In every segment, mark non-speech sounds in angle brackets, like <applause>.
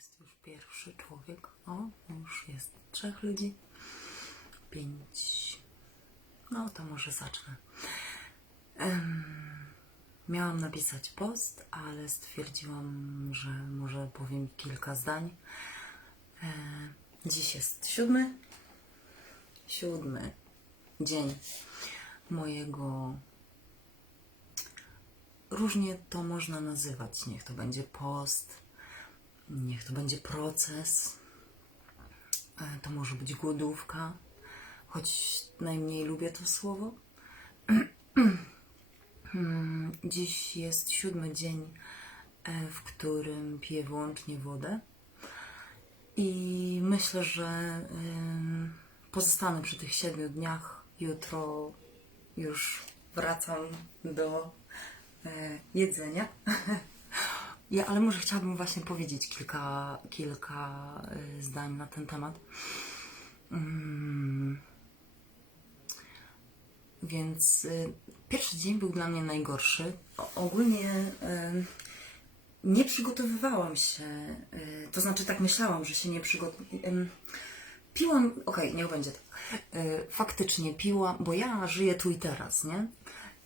jest już pierwszy człowiek. O, już jest trzech ludzi. Pięć. No to może zacznę. Em, miałam napisać post, ale stwierdziłam, że może powiem kilka zdań. E, dziś jest siódmy. Siódmy dzień mojego różnie to można nazywać. Niech to będzie post, niech to będzie proces, e, to może być głodówka, choć najmniej lubię to słowo. <clears throat> Hmm, Dziś jest siódmy dzień, e, w którym piję wyłącznie wodę. I myślę, że pozostanę przy tych siedmiu dniach. Jutro już wracam do e, jedzenia. <laughs> Ja, ale może chciałabym właśnie powiedzieć kilka, kilka e, zdań na ten temat. Mm. Więc y, pierwszy dzień był dla mnie najgorszy. O, ogólnie y, nie przygotowywałam się, y, to znaczy tak myślałam, że się nie przygotowałam. Piłam, okej, niech będzie tak. Y, faktycznie piłam, bo ja żyję tu i teraz, nie?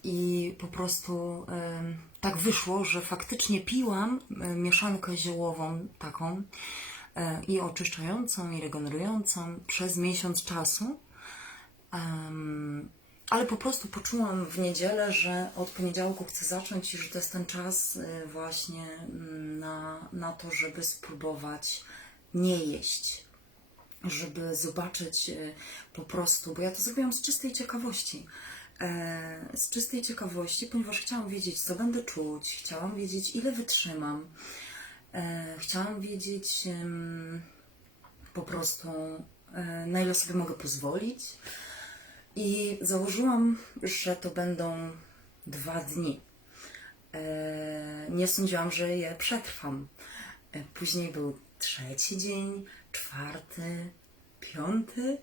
I po prostu tak wyszło, że faktycznie piłam y, mieszankę ziołową taką y, i oczyszczającą, i regenerującą przez miesiąc czasu. Ale po prostu poczułam w niedzielę, że od poniedziałku chcę zacząć i że to jest ten czas y, właśnie mm, na, na to, żeby spróbować nie jeść. Żeby zobaczyć po prostu, bo ja to zrobiłam z czystej ciekawości. E, z czystej ciekawości, ponieważ chciałam wiedzieć, co będę czuć, chciałam wiedzieć, ile wytrzymam. E, chciałam wiedzieć po prostu, e, na ile sobie mogę pozwolić. I założyłam, że to będą dwa dni. Nie sądziłam, że je przetrwam. Później był trzeci dzień, czwarty, piąty.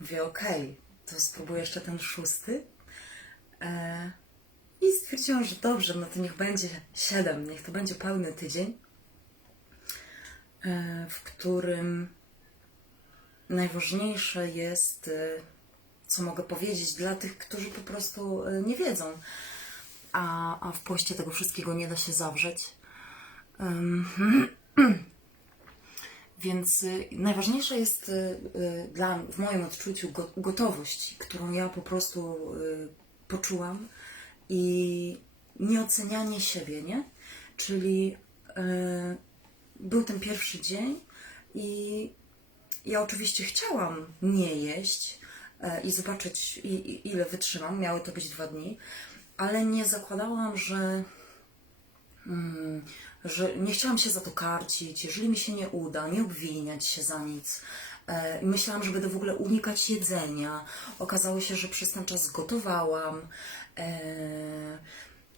Mówię, okej, to spróbuję jeszcze ten szósty. E, I stwierdziłam, że dobrze, no to niech będzie siedem, niech to będzie pełny tydzień, e, w którym najważniejsze jest, e, co mogę powiedzieć dla tych, którzy po prostu nie wiedzą, a, a w poście tego wszystkiego nie da się zawrzeć. <clears throat> Więc najważniejsza jest dla, w moim odczuciu go, gotowość, którą ja po prostu poczułam i nieocenianie siebie, nie? Czyli y, był ten pierwszy dzień i ja oczywiście chciałam nie jeść e, i zobaczyć, i, i, ile wytrzymam. Miały to być dwa dni, ale nie zakładałam, że, mm, że nie chciałam się za to karcić. Jeżeli mi się nie uda, nie obwiniać się za nic. E, Myślałam, że będę w ogóle unikać jedzenia. Okazało się, że przez ten czas gotowałam. E,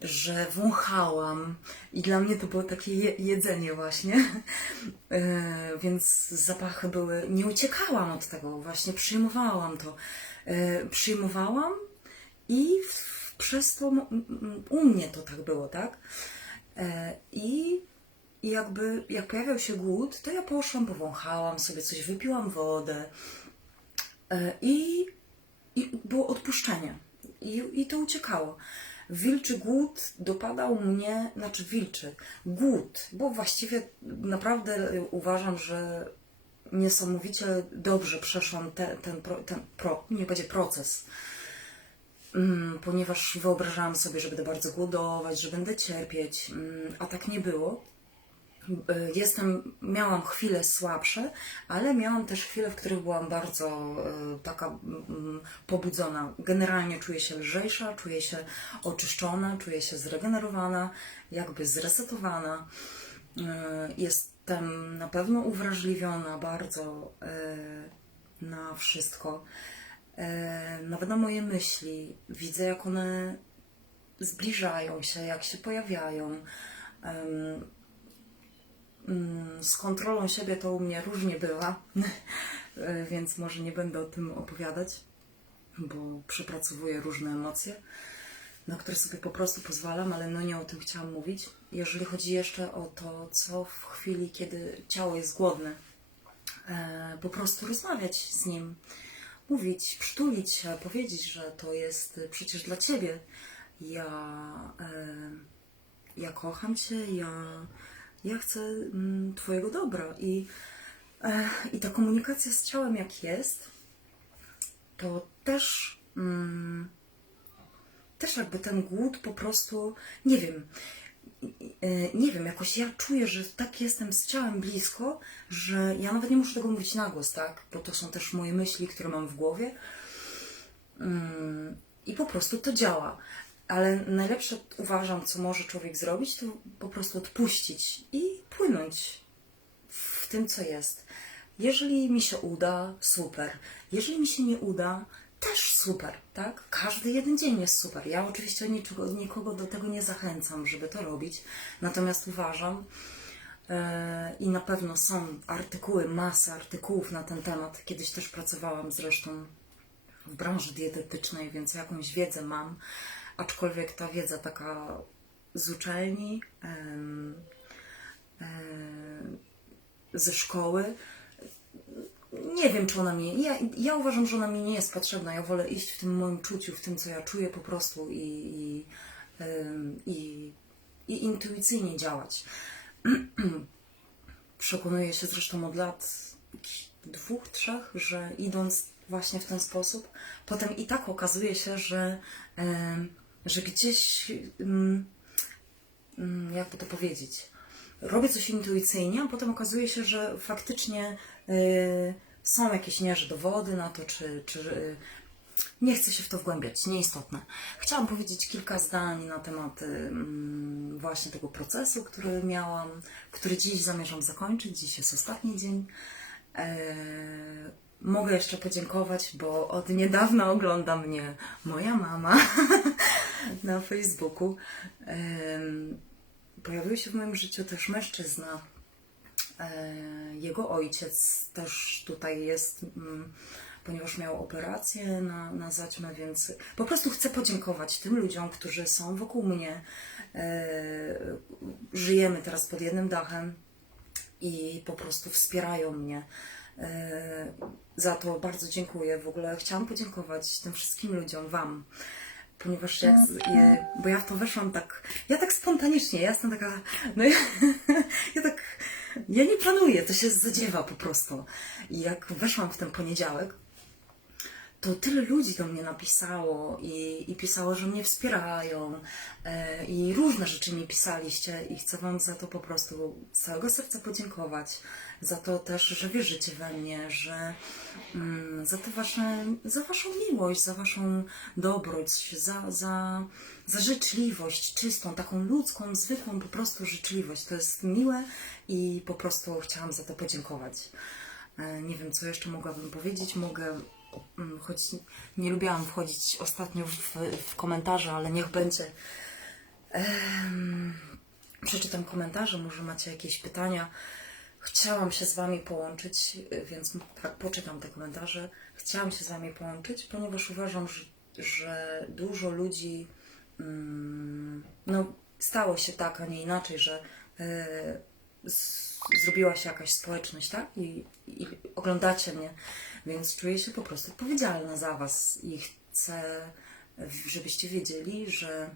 że wąchałam i dla mnie to było takie je, jedzenie właśnie, e, więc zapachy były, nie uciekałam od tego, właśnie przyjmowałam to, przyjmowałam i przez to u mnie to tak było, tak? I i jakby, jak pojawiał się głód, to ja poszłam, powąchałam sobie coś, wypiłam wodę e, i, i było odpuszczenie. I, I to uciekało. Wilczy głód dopadał mnie, znaczy wilczy, głód, bo właściwie naprawdę uważam, że niesamowicie dobrze przeszłam te, ten, pro, ten pro, nie będzie proces, Mm, ponieważ wyobrażałam sobie, że będę bardzo głodować, że będę cierpieć, mm, a tak nie było. Y, Jestem, miałam chwile słabsze, ale miałam też chwile, w których byłam bardzo y, taka pobudzona. Generalnie czuję się lżejsza, czuję się oczyszczona, czuję się zregenerowana, jakby zresetowana. Y, Jestem na pewno uwrażliwiona bardzo na wszystko. Nawet na moje myśli. Widzę, jak one zbliżają się, jak się pojawiają. Mm, Z kontrolą siebie to u mnie różnie bywa, <laughs> e, więc może nie będę o tym opowiadać, bo przepracowuję różne emocje. na które sobie po prostu pozwalam, ale no nie o tym chciałam mówić. Jeżeli chodzi jeszcze o to, co w chwili, kiedy ciało jest głodne, e, po prostu rozmawiać z nim, mówić, przytulić się, powiedzieć, że to jest przecież dla ciebie. Ja, e, ja kocham cię, ja, ja chcę mm, twojego dobra. I, e, I ta komunikacja z ciałem, jak jest, to też. Mm, też jakby ten głód po prostu, nie wiem, e, nie wiem, jakoś ja czuję, że tak jestem z ciałem blisko, że ja nawet nie muszę tego mówić na głos, tak? Bo to są też moje myśli, które mam w głowie. Mm, I po prostu to działa. Ale najlepsze uważam, co może człowiek zrobić, to po prostu odpuścić i płynąć w tym, co jest. Jeżeli mi się uda, super. Jeżeli mi się nie uda, też super, tak? Każdy jeden dzień jest super. Ja oczywiście niczego, nikogo do tego nie zachęcam, żeby to robić. Natomiast uważam, e, i na pewno są artykuły, masa artykułów na ten temat. Kiedyś też pracowałam zresztą w branży dietetycznej, więc jakąś wiedzę mam, aczkolwiek ta wiedza taka z uczelni, ze szkoły, nie wiem, czy ona mi. Ja, ja uważam, że ona mi nie jest potrzebna. Ja wolę iść w tym moim czuciu, w tym, co ja czuję po prostu i, i, i, i intuicyjnie działać. <clears throat> Przekonuję się zresztą od lat dwóch, trzech, że idąc właśnie w ten sposób, potem i tak okazuje się, że, em, że gdzieś, mm, mm, jakby to powiedzieć, robię coś intuicyjnie, a potem okazuje się, że faktycznie y, są jakieś nieże dowody na to, czy, czy y, nie chcę się w to wgłębiać, nieistotne. Chciałam powiedzieć kilka zdań na temat y, mm, właśnie tego procesu, który miałam, który dziś zamierzam zakończyć. Dziś jest ostatni dzień. Mogę jeszcze podziękować, bo od niedawna ogląda mnie moja mama <laughs> na Facebooku. Pojawił się w moim życiu też mężczyzna. E, Jego ojciec też tutaj jest, mm, ponieważ miał operację na, na zaćmę, więc po prostu chcę podziękować tym ludziom, którzy są wokół mnie. E, Żyjemy teraz pod jednym dachem i po prostu wspierają mnie. E, Za to bardzo dziękuję. W ogóle chciałam podziękować tym wszystkim ludziom, Wam, ponieważ jak, je, bo ja w to weszłam tak, ja tak spontanicznie, ja jestem taka, no ja, <laughs> ja tak, ja nie planuję, to się zadziewa po prostu. I jak weszłam w ten poniedziałek, to tyle ludzi do mnie napisało i, i pisało, że mnie wspierają e, i różne rzeczy mi pisaliście i chcę Wam za to po prostu z całego serca podziękować. Za to też, że wierzycie we mnie, że mm, za, te wasze, za Waszą miłość, za Waszą dobroć, za, za, za życzliwość czystą, taką ludzką, zwykłą po prostu życzliwość. To jest miłe i po prostu chciałam za to podziękować. E, Nie wiem, co jeszcze mogłabym powiedzieć. Mogę, mm, choć nie lubiłam wchodzić ostatnio w, w komentarze, ale niech będzie. Em, Przeczytam komentarze, może macie jakieś pytania. Chciałam się z Wami połączyć, więc poczytam te komentarze. Chciałam się z Wami połączyć, ponieważ uważam, że, że dużo ludzi mm, no, stało się tak, a nie inaczej, że y, z, zrobiła się jakaś społeczność, tak? I, I oglądacie mnie, więc czuję się po prostu odpowiedzialna za Was i chcę, żebyście wiedzieli, że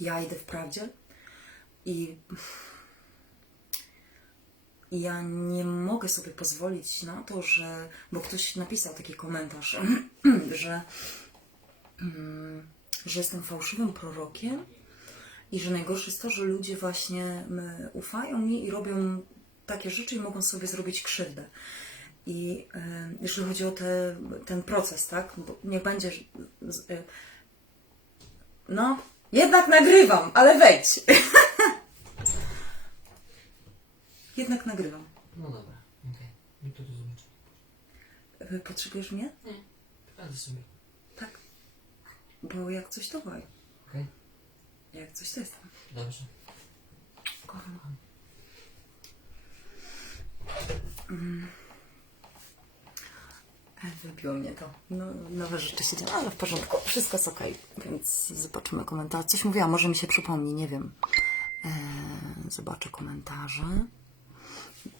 ja idę w prawdzie i i ja nie mogę sobie pozwolić na to, że. Bo ktoś napisał taki komentarz, <clears throat> że, mm, że jestem fałszywym prorokiem i że najgorsze jest to, że ludzie właśnie mm, ufają mi i robią takie rzeczy i mogą sobie zrobić krzywdę. I e, jeżeli chodzi o te, ten proces, tak? Bo niech będzie. e, No, jednak nagrywam, ale wejdź. <laughs> jednak nagrywam. No dobra, okej. No to do zobaczenia. E, Potrzebujesz mnie? Nie. Radzę sobie. Tak. Bo jak coś to wołaj. Okej? Jak coś to jestem. Dobrze. Kocham. Wybiło mnie to. No, nowe rzeczy się dzieją, ale w porządku. Wszystko jest okej, więc zobaczymy komentarze. Coś mówiłam, może mi się przypomni, nie wiem. Eee, zobaczę komentarze.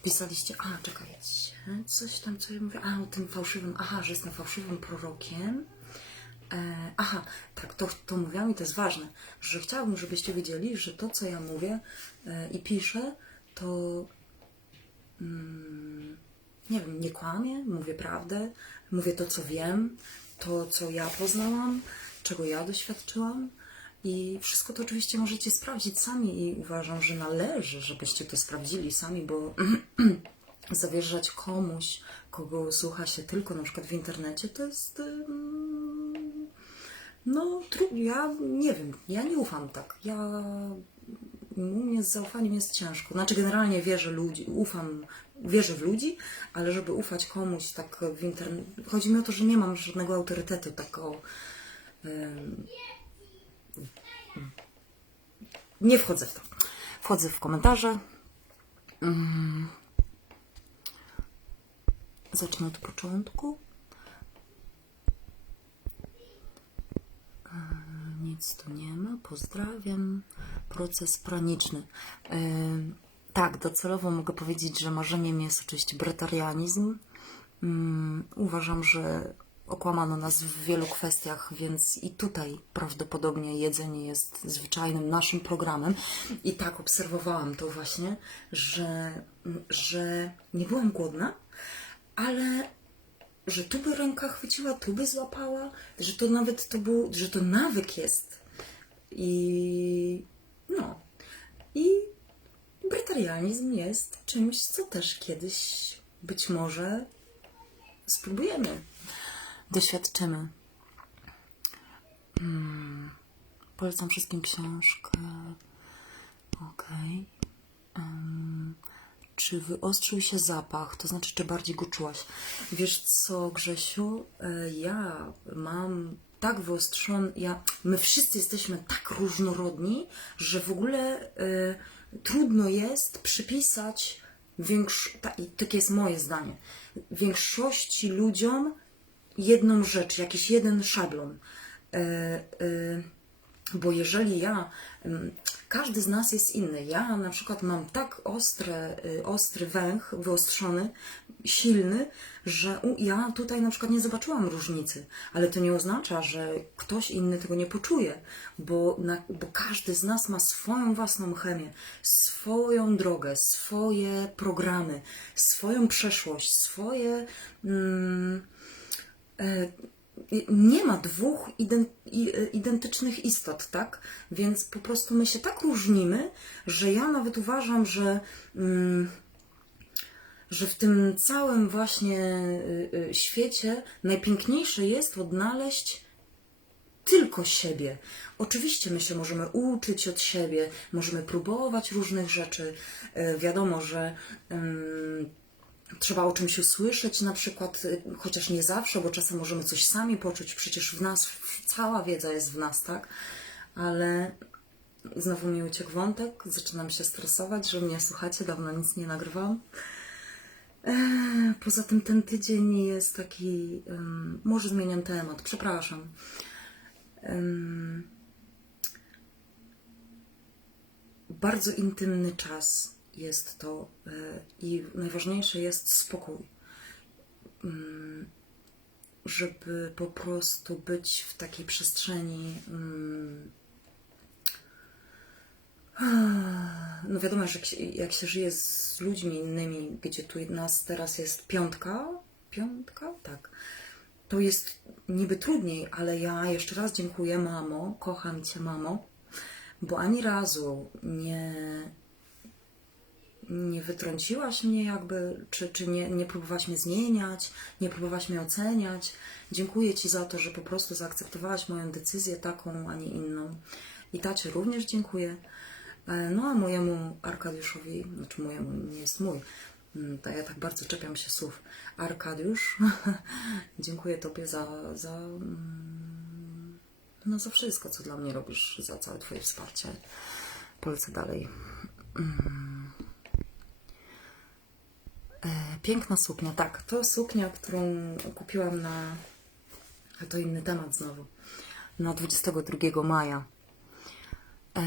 Pisaliście, a czekajcie, coś tam, co ja mówię, a o tym fałszywym, aha, że jestem fałszywym prorokiem. E, aha, tak, to, to mówiłam i to jest ważne, że chciałabym, żebyście wiedzieli, że to, co ja mówię e, i piszę, to mm, nie wiem, nie kłamię, mówię prawdę, mówię to, co wiem, to, co ja poznałam, czego ja doświadczyłam. I wszystko to oczywiście możecie sprawdzić sami i uważam, że należy, żebyście to sprawdzili sami, bo <clears throat> zawierzać komuś, kogo słucha się tylko na przykład w internecie, to jest. No, tru- ja nie wiem, ja nie ufam tak. Ja u mnie z zaufaniem jest ciężko. Znaczy, generalnie wierzę ludzi, ufam, wierzę w ludzi, ale żeby ufać komuś tak w internecie. Chodzi mi o to, że nie mam żadnego autorytetu tak o. nie wchodzę w to. Wchodzę w komentarze. Mm. Zacznę od początku. E, Nic tu nie ma. Pozdrawiam. Proces praniczny. E, Tak, docelowo mogę powiedzieć, że marzeniem jest oczywiście bretarianizm. Mm, Uważam, że okłamano nas w wielu kwestiach, więc i tutaj prawdopodobnie jedzenie jest zwyczajnym naszym programem. I tak obserwowałam to właśnie, że, że nie byłam głodna, ale że tu by ręka chwyciła, tu by złapała, że to nawet to był, że to nawyk jest. I no. I bretarianizm jest czymś, co też kiedyś być może spróbujemy, doświadczymy. Hmm. Polecam wszystkim książkę. Okej. Em, czy wyostrzył się zapach? To znaczy, czy bardziej go czułaś? Wiesz co, Grzesiu? E, Ja mam tak wyostrzony. Ja, my wszyscy jesteśmy tak różnorodni, że w ogóle e, trudno jest przypisać większ... ta, takie jest moje zdanie. Większości ludziom jedną rzecz, jakiś jeden szablon. E, e, bo jeżeli ja, każdy z nas jest inny. Ja na przykład mam tak ostre, y, ostry węch, wyostrzony, silny, że ja tutaj na przykład nie zobaczyłam różnicy. Ale to nie oznacza, że ktoś inny tego nie poczuje, bo, na, bo każdy z nas ma swoją własną chemię, swoją drogę, swoje programy, swoją przeszłość, swoje. Mm, nie ma dwóch e, identycznych istot, tak? Więc po prostu my się tak różnimy, że ja nawet uważam, że, mm, że w tym całym właśnie y, y, świecie najpiękniejsze jest odnaleźć tylko siebie. Oczywiście my się możemy uczyć od siebie, możemy próbować różnych rzeczy. E, Wiadomo, że ym, trzeba o czymś usłyszeć, na przykład, y, chociaż nie zawsze, bo czasem możemy coś sami poczuć, przecież w nas cała wiedza jest w nas, tak? Ale znowu mi uciekł wątek, zaczynam się stresować, że mnie słuchacie, dawno nic nie nagrywałam. Eee, Poza tym ten tydzień jest taki. może zmieniam temat, przepraszam. Bardzo intymny czas jest to e, i najważniejsze jest spokój. Mm, Żeby po prostu być w takiej przestrzeni. mm, <sighs> No wiadomo, że jak jak się żyje z ludźmi innymi, gdzie tu nas teraz jest piątka, piątka, tak, to jest niby trudniej, ale ja jeszcze raz dziękuję, mamo, kocham cię, mamo, bo ani razu nie, nie wytrąciłaś mnie jakby, czy, czy nie, nie próbowałaś mnie zmieniać, nie próbowałaś mnie oceniać. Dziękuję Ci za to, że po prostu zaakceptowałaś moją decyzję taką, a nie inną. I tacie również dziękuję. E, No a mojemu Arkadiuszowi, znaczy mojemu nie jest mój, mm, to ja tak bardzo czepiam się słów. Arkadiusz, <laughs> dziękuję Tobie za, za, mm, no za wszystko, co dla mnie robisz, za całe Twoje wsparcie. Polecę dalej. E, piękna suknia, tak. To suknia, którą kupiłam na. A to inny temat znowu. Na 22 maja. E,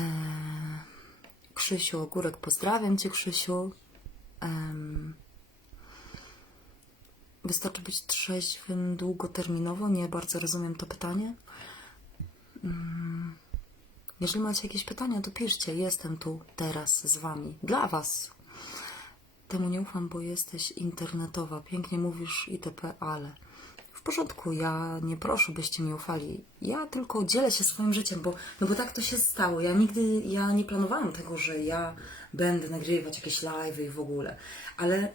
Krzysiu Ogórek, pozdrawiam Cię, Krzysiu. Wystarczy być trzeźwym długoterminowo? Nie bardzo rozumiem to pytanie. Mm, Jeżeli macie jakieś pytania, to piszcie. Jestem tu teraz z Wami. Dla Was. Temu nie ufam, bo jesteś internetowa. Pięknie mówisz itp., ale w porządku, ja nie proszę, byście mi ufali. Ja tylko dzielę się swoim życiem, bo, no bo tak to się stało. Ja nigdy, ja nie planowałam tego, że ja będę nagrywać jakieś live i w ogóle. Ale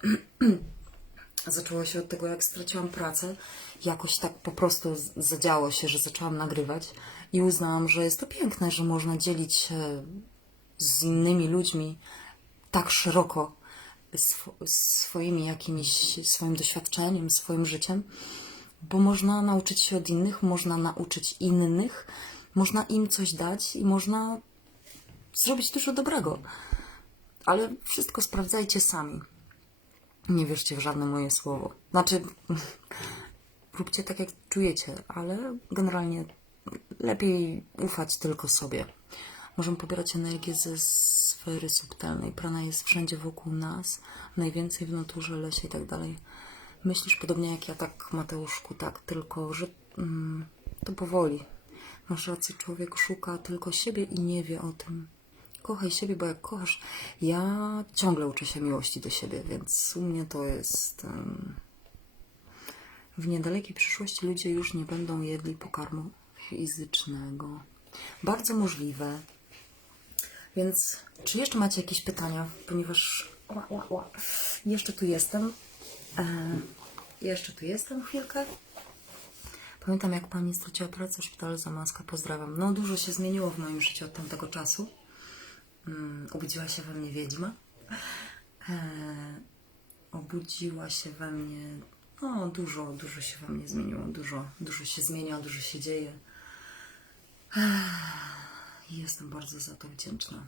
<clears throat> zaczęło się od tego, jak straciłam pracę. Jakoś tak po prostu zadziało się, że zaczęłam nagrywać i uznałam, że jest to piękne, że można dzielić się z innymi ludźmi tak szeroko swo- swoimi jakimiś, swoim doświadczeniem, swoim życiem, bo można nauczyć się od innych, można nauczyć innych, można im coś dać i można zrobić dużo dobrego. Ale wszystko sprawdzajcie sami. Nie wierzcie w żadne moje słowo. Znaczy, <laughs> róbcie tak, jak czujecie, ale generalnie lepiej ufać tylko sobie. Możemy pobierać energię ze sfery subtelnej. Prana jest wszędzie wokół nas, najwięcej w naturze, lesie i tak dalej. Myślisz podobnie jak ja, tak, Mateuszku, tak, tylko że mm, to powoli. Masz rację, człowiek szuka tylko siebie i nie wie o tym. Kochaj siebie, bo jak kochasz, ja ciągle uczę się miłości do siebie, więc u mnie to jest. em, w niedalekiej przyszłości ludzie już nie będą jedli pokarmu fizycznego. Bardzo możliwe. Więc czy jeszcze macie jakieś pytania? Ponieważ ła, ła, ła. jeszcze tu jestem. E, jeszcze tu jestem chwilkę. Pamiętam, jak pani straciła pracę w szpitalu za maskę. Pozdrawiam. No, dużo się zmieniło w moim życiu od tamtego czasu. Mm, obudziła się we mnie wiedźma. E, obudziła się we mnie. No, dużo, dużo się we mnie zmieniło. Dużo, dużo się zmienia, dużo się dzieje. I jestem bardzo za to wdzięczna.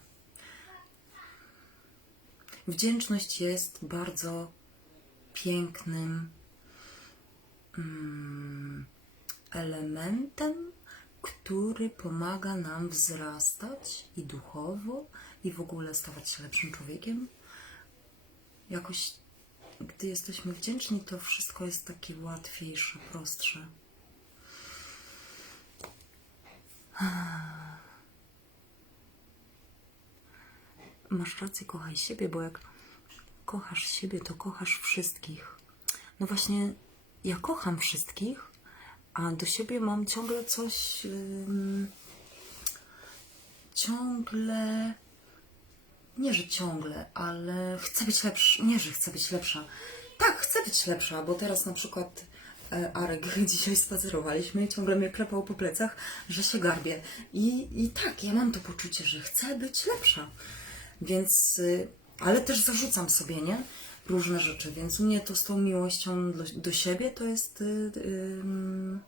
Wdzięczność jest bardzo pięknym mm, elementem, który pomaga nam wzrastać i duchowo, i w ogóle stawać się lepszym człowiekiem. Jakoś, gdy jesteśmy wdzięczni, to wszystko jest takie łatwiejsze, prostsze. Masz rację, kochaj siebie, bo jak kochasz siebie, to kochasz wszystkich. No właśnie, ja kocham wszystkich, a do siebie mam ciągle coś. ym, ciągle. Nie, że ciągle, ale chcę być lepsza. Nie, że chcę być lepsza. Tak, chcę być lepsza, bo teraz na przykład e, Arek <laughs> dzisiaj spacerowaliśmy i ciągle mnie klepał po plecach, że się garbię. I, I tak, ja mam to poczucie, że chcę być lepsza. Więc, y, ale też zarzucam sobie, nie? Różne rzeczy, więc u mnie to z tą miłością do, do siebie to jest y, ym,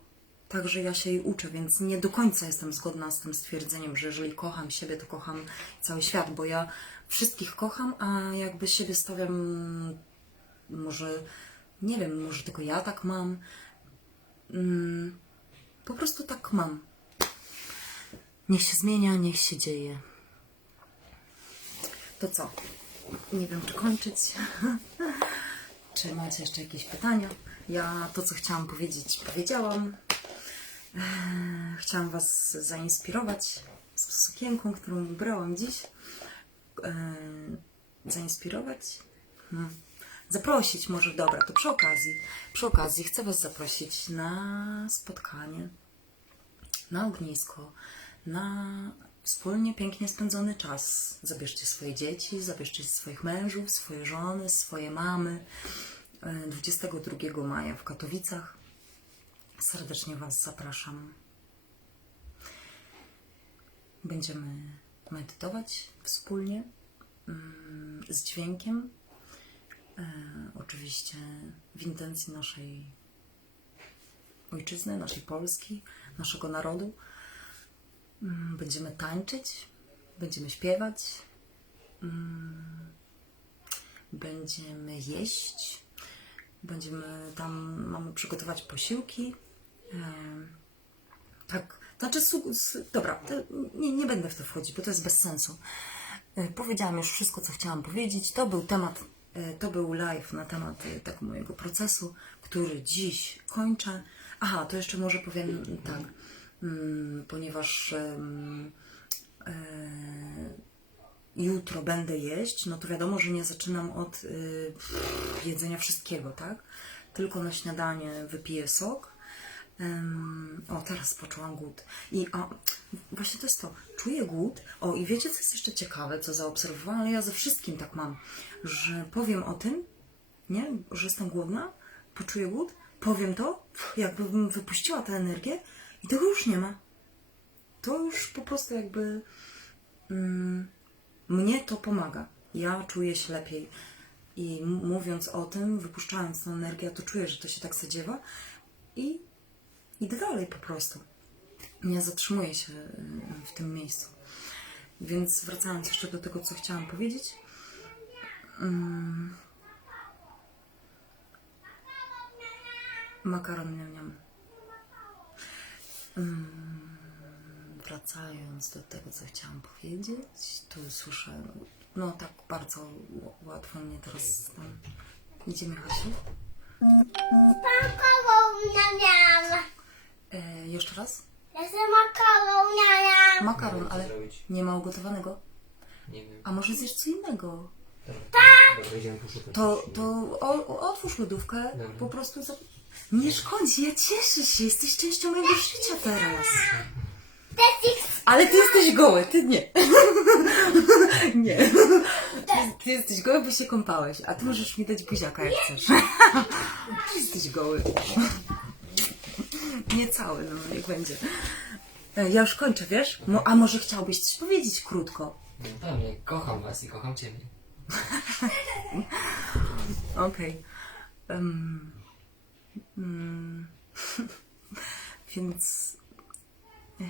tak, że ja się jej uczę, więc nie do końca jestem zgodna z tym stwierdzeniem, że jeżeli kocham siebie, to kocham cały świat, bo ja wszystkich kocham, a jakby siebie stawiam, może, nie wiem, może tylko ja tak mam. Mm, po prostu tak mam. Niech się zmienia, niech się dzieje. To co? Nie wiem, czy kończyć. <laughs> czy macie jeszcze jakieś pytania? Ja to, co chciałam powiedzieć, powiedziałam. Eee, Chciałam Was zainspirować z sukienką, którą wybrałam dziś. Eee, Zainspirować? Hmm. Zaprosić może, dobra, to przy okazji. Przy okazji chcę Was zaprosić na spotkanie, na ognisko, na wspólnie pięknie spędzony czas. Zabierzcie swoje dzieci, zabierzcie swoich mężów, swoje żony, swoje mamy. E, 22 maja w Katowicach. Serdecznie Was zapraszam. Będziemy medytować wspólnie mm, z dźwiękiem. E, oczywiście w intencji naszej ojczyzny, naszej Polski, naszego narodu. Mm, Będziemy tańczyć, będziemy śpiewać. Mm, będziemy jeść, będziemy tam, mamy przygotować posiłki. Tak, znaczy, dobra, nie, nie będę w to wchodzić, bo to jest bez sensu. E, Powiedziałam już wszystko, co chciałam powiedzieć. To był temat, e, to był live na temat tak mojego procesu, który dziś kończę. Aha, to jeszcze może powiem tak, ponieważ em, e, jutro będę jeść, no to wiadomo, że nie zaczynam od y, jedzenia wszystkiego, tak? Tylko na śniadanie wypiję sok. O, teraz poczułam głód. I o, właśnie to jest to. Czuję głód. O, i wiecie, co jest jeszcze ciekawe, co zaobserwowałam, ale ja ze wszystkim tak mam, że powiem o tym, nie, że jestem głodna, poczuję głód, powiem to, jakbym wypuściła tę energię i tego już nie ma. To już po prostu jakby mm, mnie to pomaga. Ja czuję się lepiej. I mówiąc o tym, wypuszczając tę energię, to czuję, że to się tak zadziewa i idę dalej po prostu. Nie zatrzymuję się y, w tym miejscu. Więc wracając jeszcze do tego, co chciałam powiedzieć. Mm, makaron miam. Mm, wracając do tego, co chciałam powiedzieć, tu słyszę, no tak bardzo łatwo mnie teraz tam... Idziemy, Hasiu? Makaron miałam. E, jeszcze raz? Ja chcę makaron miałam. Makaron, ale nie ma ugotowanego. Nie wiem. A może zjesz co innego? Idziemy poszukać. To, to o, otwórz lodówkę, po prostu... Za... Nie szkodzi, ja cieszę się, jesteś częścią mojego życia teraz. Ale ty jesteś goły, ty nie. <laughs> nie. Ty, ty jesteś goły, bo się kąpałeś, a ty możesz mi dać buziaka jak chcesz. <laughs> Ty jesteś goły. Nie cały, no niech będzie. E, Ja już kończę, wiesz? Mo- a może chciałbyś coś powiedzieć krótko? No pewnie, kocham was i kocham ciebie. <laughs> Okej. Em, mm, <laughs> więc. E,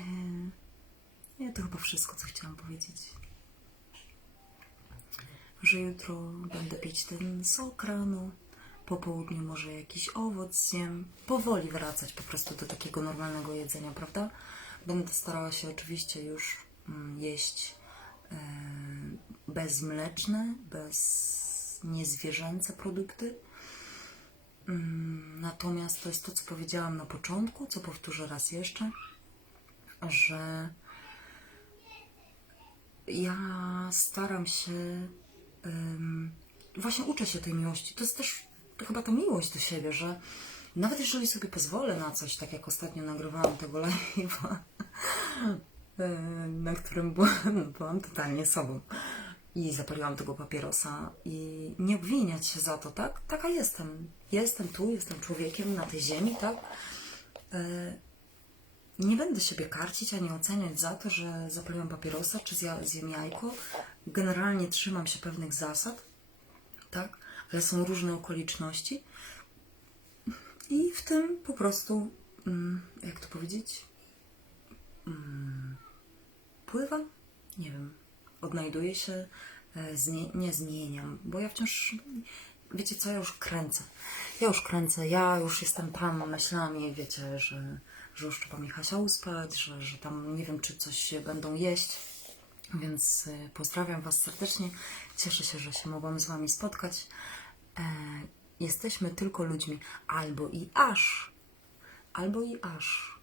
nie, to chyba wszystko, co chciałam powiedzieć. Że jutro będę pić ten sok rano. Po południu może jakiś owoc zjem. Powoli wracać po prostu do takiego normalnego jedzenia, prawda? Będę starała się oczywiście już mm, jeść e, bezmleczne, bez niezwierzęce produkty. Mm, Natomiast to jest to, co powiedziałam na początku, co powtórzę raz jeszcze, że ja staram się, właśnie uczę się tej miłości. To jest też chyba ta miłość do siebie, że nawet jeżeli sobie pozwolę na coś, tak jak ostatnio nagrywałam tego live'a, <laughs> na którym byłam, byłam totalnie sobą i zapaliłam tego papierosa i nie obwiniać się za to, tak? Taka jestem. Jestem tu, jestem człowiekiem na tej ziemi, tak? E, Nie będę siebie karcić ani oceniać za to, że zapaliłam papierosa czy zjem jajko. Generalnie trzymam się pewnych zasad, tak? Ale są różne okoliczności i w tym po prostu, mm, jak to powiedzieć, mm, pływam, nie wiem, odnajduję się, e, zmi- nie zmieniam, bo ja wciąż, wiecie co, ja już kręcę. Ja już kręcę, ja już jestem tam myślami, wiecie, że, że już trzeba mi Hasia uspać, że, że tam nie wiem, czy coś będą jeść. Więc e, pozdrawiam Was serdecznie. Cieszę się, że się mogłam z Wami spotkać. E, jesteśmy tylko ludźmi albo i aż, albo i aż.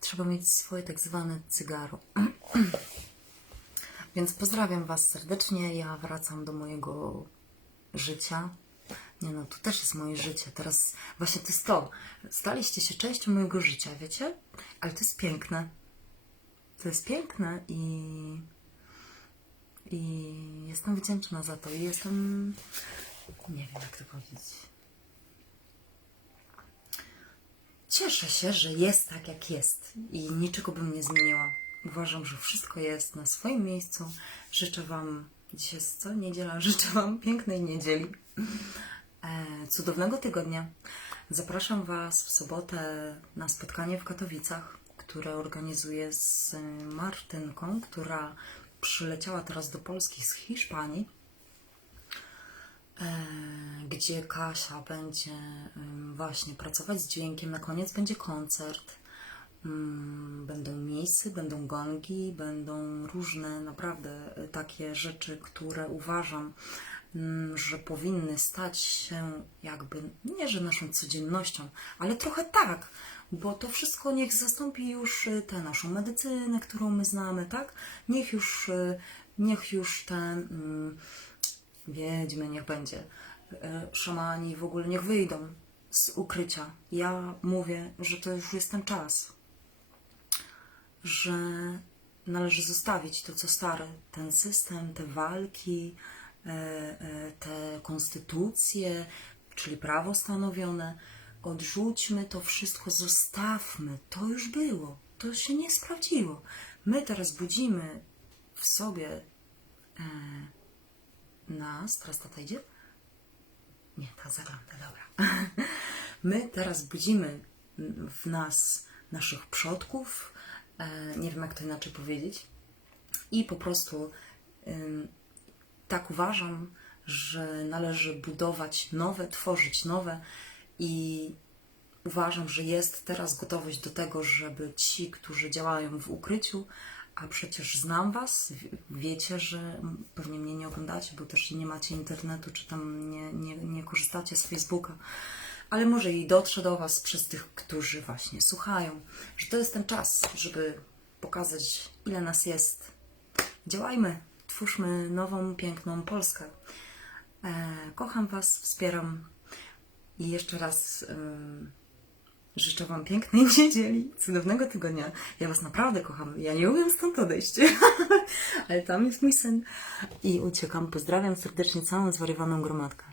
Trzeba mieć swoje tak zwane cygaro. <clears throat> Więc pozdrawiam Was serdecznie. Ja wracam do mojego życia. Nie no, to też jest moje życie. Teraz właśnie to jest to. Staliście się częścią mojego życia, wiecie? Ale to jest piękne. To jest piękne i, i jestem wdzięczna za to. I jestem. Nie wiem, jak to powiedzieć. Cieszę się, że jest tak, jak jest i niczego bym nie zmieniła. Uważam, że wszystko jest na swoim miejscu. Życzę Wam, dzisiaj jest co? Niedziela. <laughs> Życzę Wam pięknej niedzieli, e, cudownego tygodnia. Zapraszam Was w sobotę na spotkanie w Katowicach, które organizuję z Martynką, która przyleciała teraz do Polski z Hiszpanii. e, gdzie Kasia będzie właśnie pracować z dźwiękiem. Na koniec będzie koncert. Mm, Będą misy, będą gongi, będą różne naprawdę y, takie rzeczy, które uważam, mm, że powinny stać się jakby, nie że naszą codziennością, ale trochę tak, bo to wszystko niech zastąpi już y, tę naszą medycynę, którą my znamy, tak? Niech już, y, niech już te mm, wiedźmy, niech będzie, szamani w ogóle niech wyjdą z ukrycia. Ja mówię, że to już jest ten czas że należy zostawić to, co stare, ten system, te walki, e, e, te konstytucje, czyli prawo stanowione. Odrzućmy to wszystko, zostawmy. To już było, to się nie sprawdziło. My teraz budzimy w sobie e, nas, teraz tata idzie? Nie, ta zagląda, dobra. <laughs> My teraz budzimy w nas naszych przodków, nie wiem jak to inaczej powiedzieć, i po prostu tak uważam, że należy budować nowe, tworzyć nowe i uważam, że jest teraz gotowość do tego, żeby ci, którzy działają w ukryciu, a przecież znam Was, wiecie, że pewnie mnie nie oglądacie, bo też nie macie internetu, czy tam nie, nie, nie korzystacie z Facebooka, ale może i dotrze do Was przez tych, którzy właśnie słuchają, że to jest ten czas, żeby pokazać, ile nas jest. Działajmy, twórzmy nową, piękną Polskę. E, kocham Was, wspieram i jeszcze raz życzę Wam pięknej <laughs> niedzieli, cudownego tygodnia. Ja Was naprawdę kocham. Ja nie umiem stąd odejść, <laughs> ale tam jest mój syn i uciekam. Pozdrawiam serdecznie całą zwariowaną gromadkę.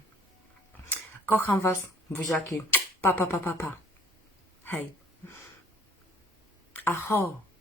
Kocham Was, buziaki. Pa, pa, pa, pa, pa. Hej. Aho.